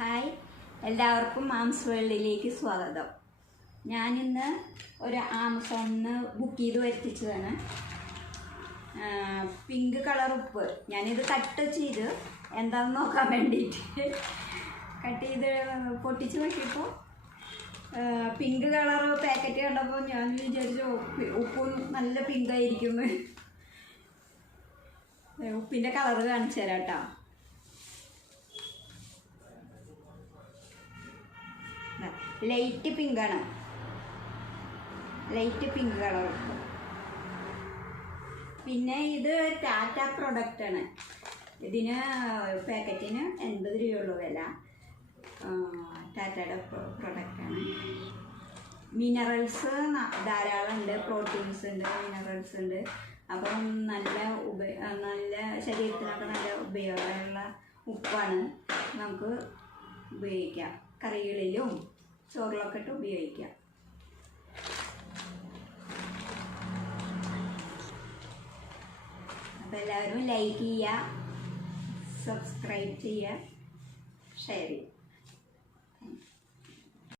Hi, എല്ലാവർക്കും arms വേൾഡിലേക്ക് സ്വാഗതം. ഞാനിന്ന് ഒരു ആമസോണിൽ നിന്ന് ബുക്ക് ചെയ്ത് വരുത്തിച്ചതാണ് പിങ്ക് കളർ ഉപ്പ്. ഞാനിത് കട്ട് ചെയ്ത് എന്താണെന്ന് നോക്കാൻ വേണ്ടിയിട്ട് കട്ട് ചെയ്ത് പൊട്ടിച്ച് നോക്കിയപ്പോൾ പിങ്ക് കളർ പാക്കറ്റ് കണ്ടപ്പോൾ ഞാൻ വിചാരിച്ചു ഉപ്പും നല്ല പിങ്കായിരിക്കുന്നു. ഉപ്പിൻ്റെ കളറ് കാണിച്ചു തരാം കേട്ടോ. ലൈറ്റ് പിങ്കാണ്, ലൈറ്റ് പിങ്ക് കളർ ഉപ്പ്. പിന്നെ ഇത് ടാറ്റ പ്രൊഡക്റ്റാണ്. ഇതിന് പാക്കറ്റിന് 80 രൂപയുള്ളൂ വില. ടാറ്റയുടെ പ്രൊഡക്റ്റാണ്. മിനറൽസ് ധാരാളം ഉണ്ട്, പ്രോട്ടീൻസ് ഉണ്ട്, മിനറൽസ് ഉണ്ട്. അപ്പം നല്ല ശരീരത്തിനൊക്കെ നല്ല ഉപയോഗമുള്ള ഉപ്പാണ്. നമുക്ക് ഉപയോഗിക്കാം, കറികളിലും ചോറിലൊക്കെ ഇട്ട് ഉപയോഗിക്കാം. അപ്പോൾ എല്ലാവരും ലൈക്ക് ചെയ്യുക, സബ്സ്ക്രൈബ് ചെയ്യുക, ഷെയർ ചെയ്യുക.